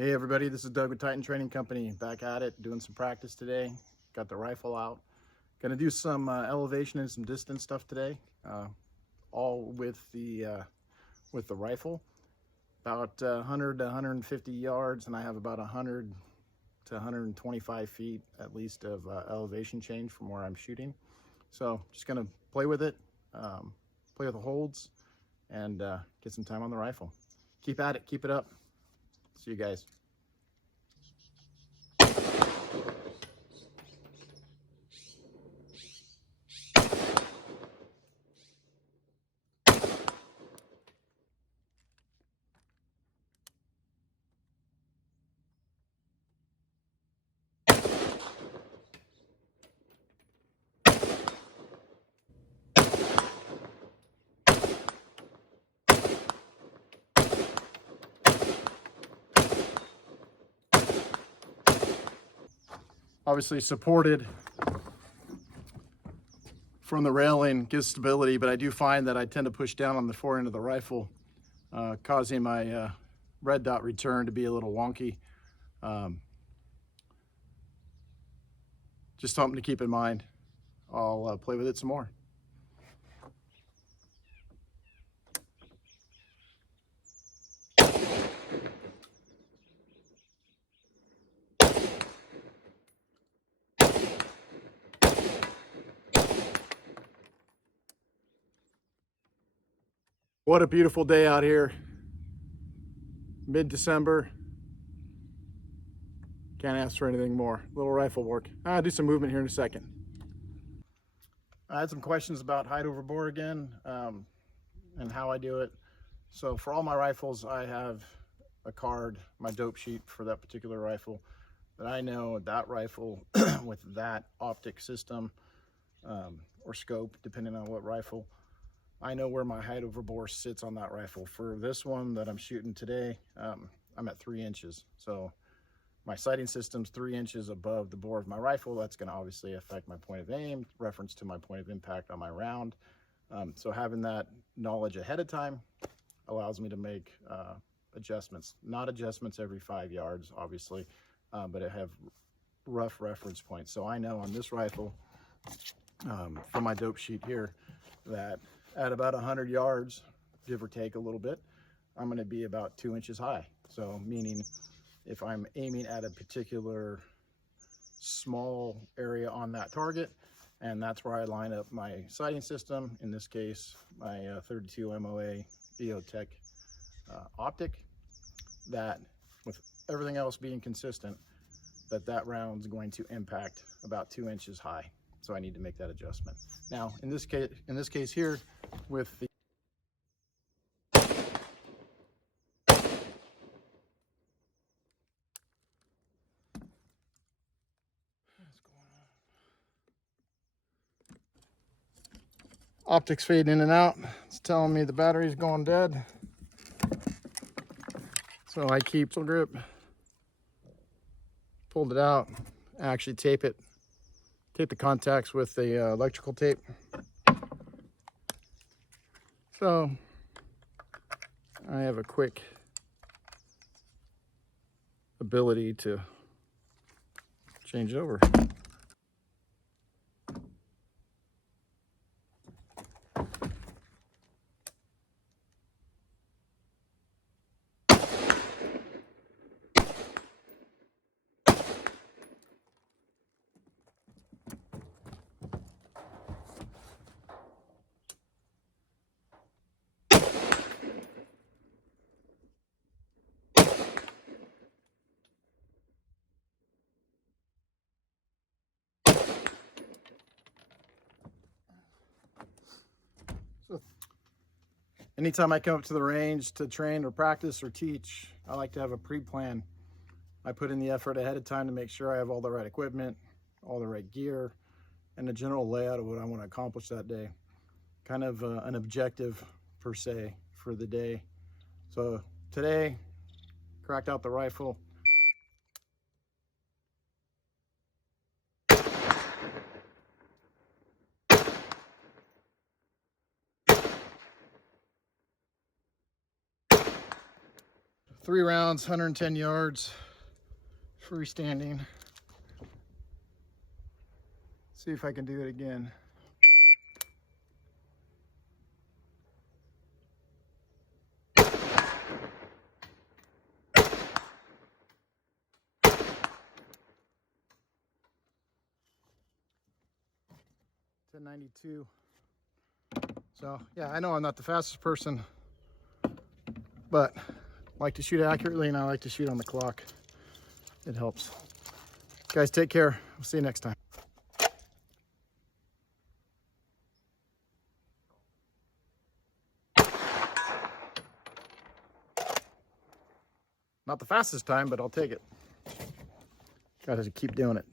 Hey everybody, this is Doug with Titan Training Company. Back at it, doing some practice today. Got the rifle out. Gonna do some elevation and some distance stuff today, all with the rifle. About 100 to 150 yards, and I have about 100 to 125 feet at least of elevation change from where I'm shooting. So just gonna play with it, play with the holds, and get some time on the rifle. Keep at it, keep it up. See you guys. Obviously supported from the railing, gives stability, but I do find that I tend to push down on the fore end of the rifle, causing my red dot return to be a little wonky. Just something to keep in mind. I'll play with it some more. What a beautiful day out here. Mid-December. Can't ask for anything more. Little rifle work. I'll do some movement here in a second. I had some questions about height over bore again, and how I do it. So for all my rifles, I have a card, my dope sheet for that particular rifle, that I know that rifle with that optic system or scope, depending on what rifle, I know where my height over bore sits on that rifle. For this one that I'm shooting today, I'm at 3 inches. So my sighting system's 3 inches above the bore of my rifle. That's going to obviously affect my point of aim, reference to my point of impact on my round. So having that knowledge ahead of time allows me to make adjustments. Not adjustments every 5 yards, obviously, but I have rough reference points. So I know on this rifle, from my dope sheet here, that at about 100 yards, give or take a little bit, I'm going to be about 2 inches high. So meaning if I'm aiming at a particular small area on that target, and that's where I line up my sighting system, in this case, my 32 MOA EOTech optic, that with everything else being consistent, that round's going to impact about 2 inches high. So I need to make that adjustment. Now, in this case here, with the optics fading in and out, it's telling me the battery's going dead. So I keep the grip, pulled it out, actually tape the contacts with the electrical tape. So I have a quick ability to change it over. So anytime I come up to the range to train or practice or teach, I like to have a pre-plan. I put in the effort ahead of time to make sure I have all the right equipment, all the right gear, and the general layout of what I want to accomplish that day. Kind of an objective per se for the day. So today, cracked out the rifle. 3 rounds, 110 yards, freestanding. See if I can do it again. .92. So yeah, I know I'm not the fastest person, but I like to shoot accurately and I like to shoot on the clock. It helps. Guys, take care. We'll see you next time. Not the fastest time, but I'll take it. Gotta keep doing it.